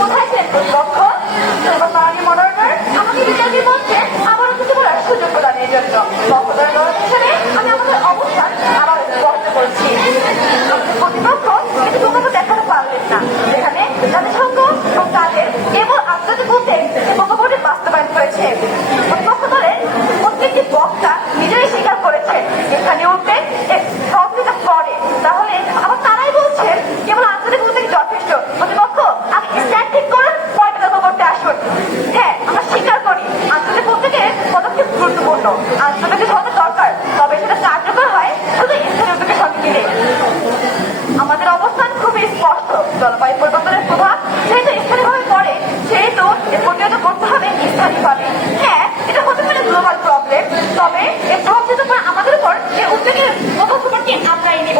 কোথায় ছিলেন প্রতিপক্ষ এবং মাননীয় মডারেটর আমাকে বিতর্কের মধ্যে আবারও কিছু বলার সুযোগ প্রদানের জন্য। আমি আমাদের উপর যে আমরাই নিব।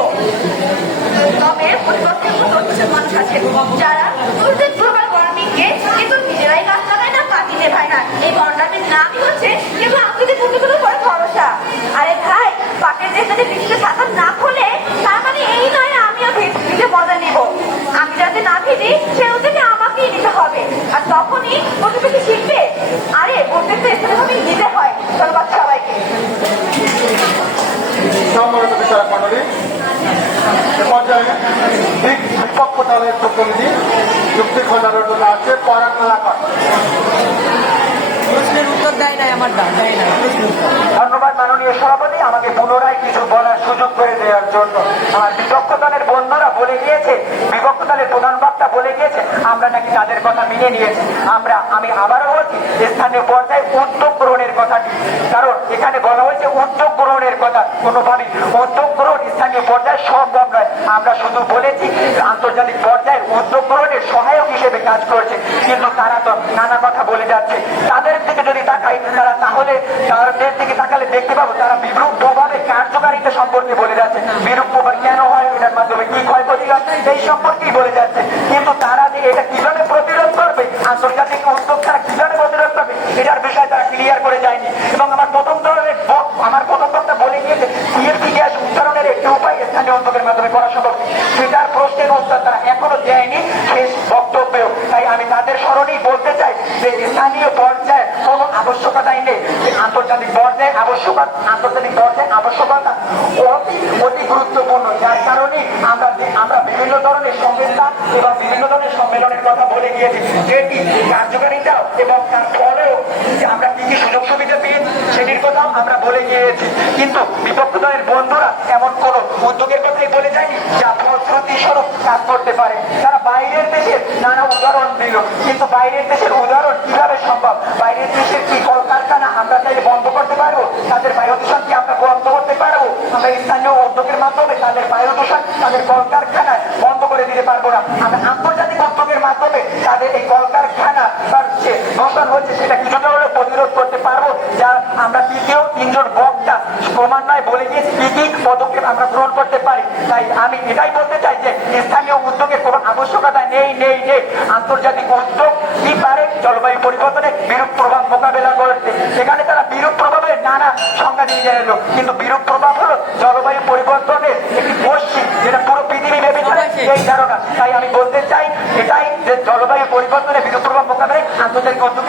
তবে পরিবর্তন চলতেছে মানুষ আছে। যারা শুধু গ্লোবাল ওয়ার্মিংকে কিন্তু নিজেরাই কাজ লাগায় না পাখি নেভায় না। এই গন্ডামির নামই হচ্ছে কিন্তু আন্তর্জাতিক উদ্যোগের উপর ভরসা আরে ভাই পাটের দেশ যদি বৃষ্টিতে সাঁতার না খোলে তার মানে এই নয় আমিও ভি- ভিজে মজা নিব আমি যাতে না ভিজি সে উদ্যোগে আমাকেই নিতে হবে আর তখনই প্রতিবেশী শিখবে আরে উদ্যোগ তো এভাবেই নিতে হয় ধন্যবাদ সবাইকে সম্মানিত বিচারক মন্ডলী পর্যায়ে ঠিক বিপক্ষ প্রতিনিধি যুক্তি খোঁজানোর জন্য আছে পরাগ উত্তর দেয় নাই, আমার দা দেয় না ধন্যবাদ মাননীয় সভাপতি, আমাকে পুনরায় কিছু বলার সুযোগ করে দেওয়ার জন্য। আমার বিপক্ষ দলের বন্ধুরা বলে গিয়েছে, বিপক্ষ দলের প্রধান বক্তা বলে গিয়েছে, আমরা নাকি তাদের কথা মেনে নিয়েছি। আমরা, আমি আবারও বলছি, স্থানীয় পর্যায়ে উদ্যোগ গ্রহণের কথাটি কারণ এখানে বলা হয়েছে উদ্যোগ গ্রহণের কথা। কোনোভাবেই উদ্যোগ গ্রহণ স্থানীয় পর্যায়ে সম্ভব নয়। আমরা শুধু বলেছি, আন্তর্জাতিক পর্যায়ে উদ্যোগ গ্রহণের সহায়ক হিসেবে কাজ করছে। কিন্তু তারা তো নানা কথা বলে যাচ্ছে। তাদের থেকে তাদের দিকে তাকালে দেখতে পাবো, তারা বিরূপ প্রভাবে কার্যকারিতা সম্পর্কে বলে যাচ্ছে। বিরূপ প্রভাব কেন হয়, এটার মাধ্যমে কি ক্ষয়ক্ষতি হয়, এই সম্পর্কেই বলে যাচ্ছে। কিন্তু তারা যে এটা কীভাবে প্রতিরোধ করবে, আন্তর্জাতিক উদ্যোগ তারা কীভাবে প্রতিরোধ করবে, এটার বিষয়ে তারা ক্লিয়ার করে যায়নি। এবং আমার প্রথম ধরনের আমার প্রথম বক্তা বলে গিয়েছে সিএফটি গ্যাস উচ্চারণের একটি উপায় স্থানীয় উদ্যোগের মাধ্যমে করা সম্ভব। সেটার প্রশ্নের উত্তর তারা এখনও দেয়নি, শেষ বক্তব্যেও। তাই আমি তাদের স্মরণেই বলতে যে স্থানীয় পর্যায়ে কোনো আবশ্যকতাই নেই আন্তর্জাতিক পর্যায়ে আবশ্যকতা, আন্তর্জাতিক পর্যায়ে আবশ্যকতা অতি অতি গুরুত্বপূর্ণ। যার কারণে আমরা আমরা বিভিন্ন ধরনের সংস্থা এবং বিভিন্ন ধরনের সম্মেলনের কথা বলে গিয়েছি। যেটি কার্যকারিতা এবং তার ফলেও আমরা কি কি সুযোগ সুবিধা পেয়েছি, সেটির কথাও আমরা বলে গিয়েছি। কিন্তু বিপক্ষ দলের বন্ধুরা এমন কোন উদ্যোগের কথাই বলে যায়নি যা ফলশ্রুতি স্বরূপ কাজ করতে পারে। তারা বাইরের দেশের নানা উদাহরণ দিল। কিন্তু বাইরের দেশের উদাহরণ কীভাবে সম্ভব? বাইরের দেশের কি কলকারখানা আমরা চাইলে বন্ধ করতে পারব? তাদের বায়ু দূষণ কি আমরা বন্ধ করতে পারব? আমরা স্থানীয় উদ্যোগের মাধ্যমে তাদের বায়ু দূষণ তাদের কলকারখানায় বন্ধ করে দিতে পারব না। আমরা আন্তর্জাতিক উদ্যোগের মাধ্যমে তাদের এই কলকারখানা তার যে হচ্ছে সেটা কিছুটা হলেও প্রতিরোধ করতে পারব। যার আমরা তৃতীয় তিনজন বক্তা ক্রমান্বয়ে বলে গিয়েছি কি পদক্ষেপ আমরা গ্রহণ করতে পারি। তাই আমি এটাই বলতে চাই যে স্থানীয় উদ্যোগের কোনো আবশ্যকতা নেই নেই নেই। আন্তর্জাতিক উদ্যোগ কি পারে? জলবায়ু পরিবর্তনে বিরূপ প্রভাব মোকাবেলা করতে। সেখানে তারা বিরূপ প্রভাবের নানা সংজ্ঞা দিয়ে এলো কিন্তু বিরূপ প্রভাব হলো জলবায়ু পরিবর্তনের একটি পশ্চিম যেটা পুরো পৃথিবী ভেবে এই ধারণা। তাই আমি বলতে চাই এটাই যে জলবায়ু পরিবর্তনের বিরূপ প্রভাব মোকাবেলায় আন্তর্জাতিক উদ্যোগের